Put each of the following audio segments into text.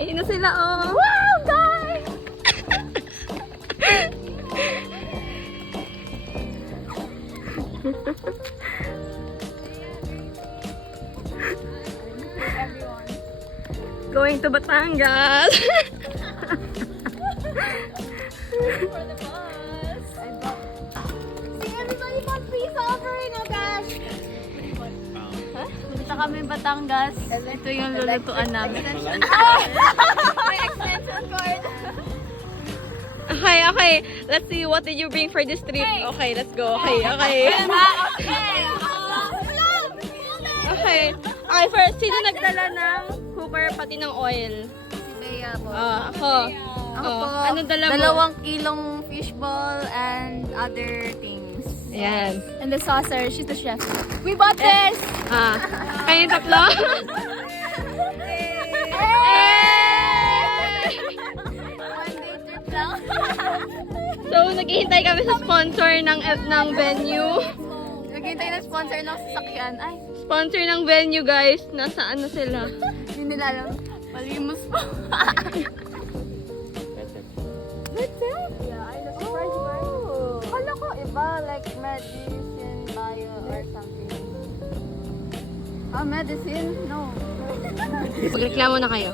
Ayun na sila, oh! Wow, guys! Going to Batangas! For the bus. See, everybody bought free offering, oh gosh! Punta kami Batangas. Ito yung lulutuan namin. My extension cord. Okay. Let's see, what did you bring for this trip? Okay, let's go. Okay. Okay, first, sino nagdala ng cooker pati ng oil? Si Bea po. Ako. Ako po, Anong dala mo? 2 kilong fishball and other things. Ayan. And the saucer, she's the chef. We bought this! Kayo tatlo? One day trip lang. So, naghihintay kami sa sponsor ng venue. Naghintay na sponsor ng sasakyan. Ay, Sponsor ng venue, guys. Nasaan na sila? hindi nila alam. Palimos po. That's it? Yeah, I surprise oh. Kala ko iba, like medicine, bio, or something. Medicine? No. Magreklamo na kayo.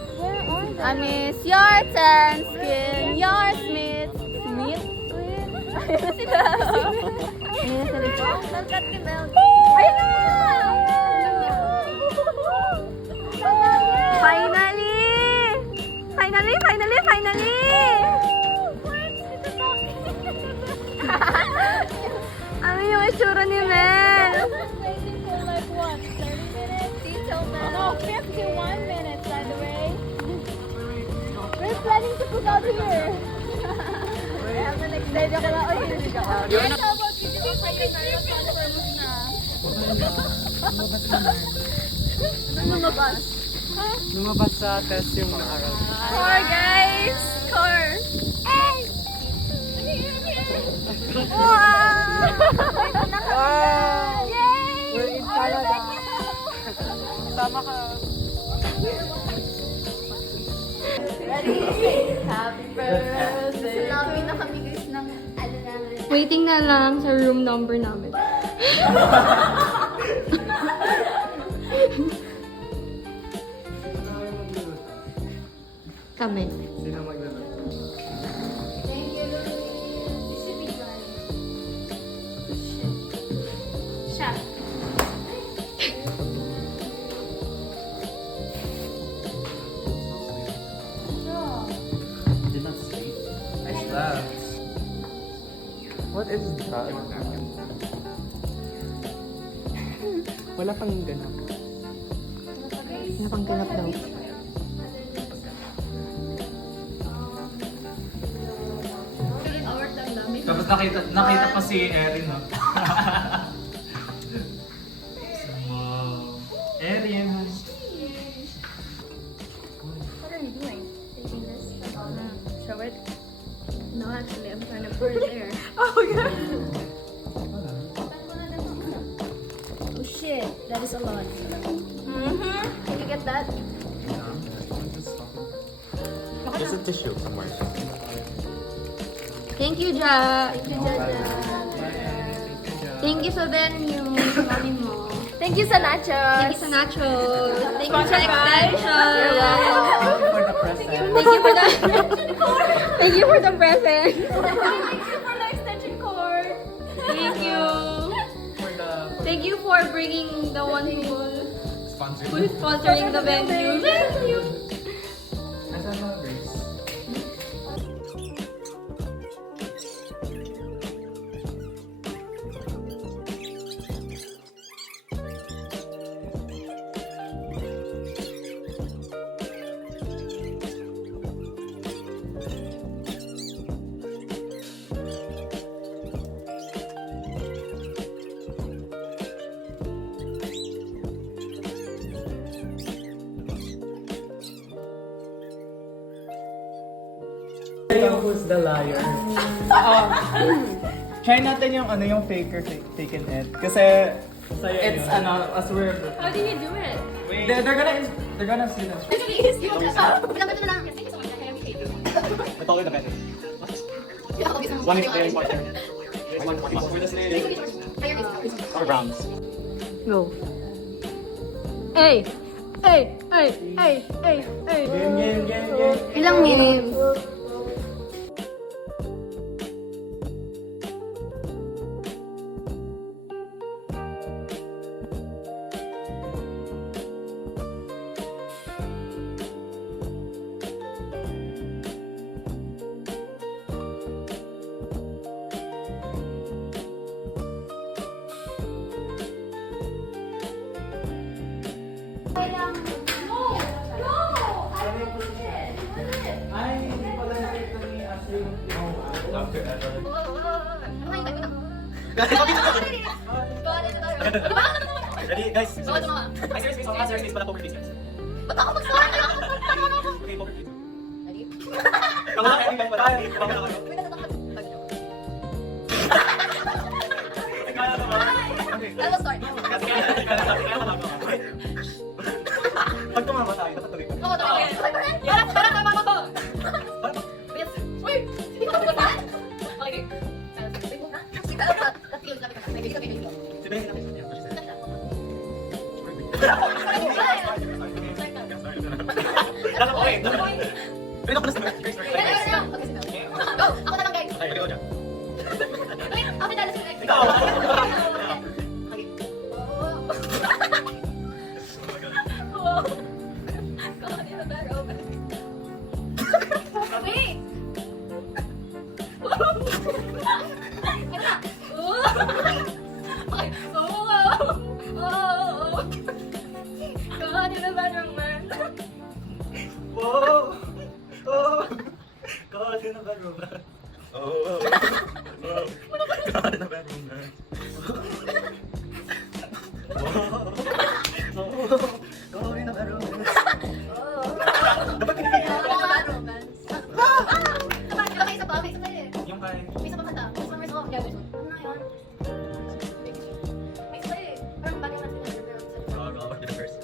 I miss your tan skin, your Smith. Smith? Ayun na sila. Ayun na sila. Nalkat ni Mel. Ayun na! Finally! Ano yung itsura ni Mel? Waiting for like what, 30 minutes? Tito Mel. No, 51 minutes by the way. We're planning to cook out here. We have an extended ko lang. Ay, hindi ka pa. How about you do it like a Lumabas. Lumabas sa test yung araw. Core, guys! Core! Hey! Wow! Yay! We're in Canada. Tama ka. Ready? Happy birthday! Salamin na kami guys ng ano namin. Waiting na lang sa room number namin. Kami. Sino maglaro? Thank you, Louise. This should be dry. Siya. Did not sleep. I slept. What is that? Wala pang ganap. Napangganap daw. Tapos nakita pa si Erin, no? Wow. Erin. What are you doing? Taking this? Show it? No, actually, I'm trying to pour it there. Oh shit, that is a lot. Can you get that? There's a tissue somewhere. Thank you, Ja. Thank you sa venue. Mami mo. Thank you sa nachos. Thank you sa nachos. Thank you sa extension. For the present. Thank you for the Thank you for the present. Thank you for the extension cord. Thank you. For the Thank you for bringing the one who sponsor. is sponsoring the venue. Venue. Asan mga Grace? Who's the liar? Try natin yung ano yung faker taken it. Kasi it's ano as we're How did you do it? they're gonna see us. The taller the better. One is very important. One for the snake. Or browns. Go. Hey. Hey. Hey. Hey. Hey. Hey. Game. Ilang minutes? Ay, hindi pala nakita ni Ashley yung after Ready, guys? Ay, serious face, serious face, pala poker face, guys. Okay, poker face. Ready? Wala ka, hindi pala. Let's start. Pag tumama tayo, dapat tuloy. Para tama mo to. Yes. Wait. Hindi ko ba? Okay. Si Ben, natin niya. Dapat okay. Pero ako na sa first. Go! Ako na lang guys. Okay, ready, go dyan. Wait, ako na lang sa next. Ikaw. Wait! Whoa! Oh! God in a bedroom. Oh! Oh! God in a bedroom. Oh! God in a bedroom. Dapat kinikilig. Yung kay... God in the first.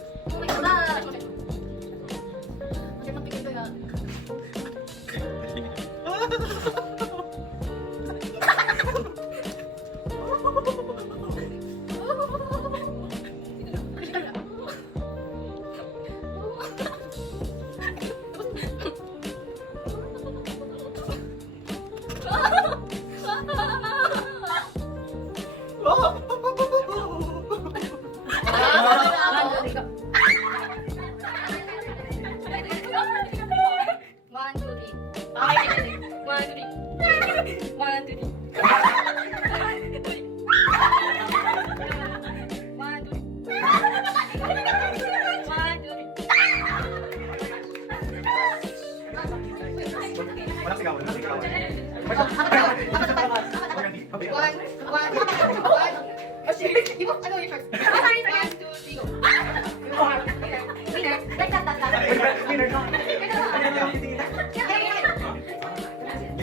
Walang sigawan, walang sigawan.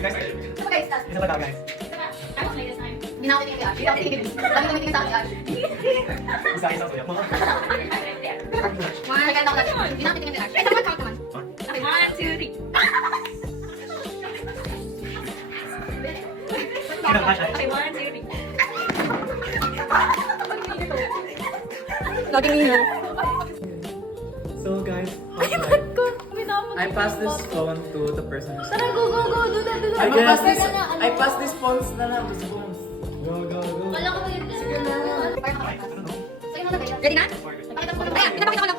You guys, isa pa daw, guys. Hindi na ako titigil. Hindi na ako titigil. Lagi tumitingin sa akin. Isa-isa ko yan. Ay, ganda ko natin. Hindi na ako titigil. Ay, naman, count naman. Okay, 1, 2, 3. Sino ba siya? Okay, 1, 2, 3. Laging here. So guys, I pass this phone to the person who's... Tara, go, go, go. Do that, do that. I pass this phones na lang. This phones. Go, go, go. Wala ko ba yun? Sige na. Ready na? Ayan, pinapakita ko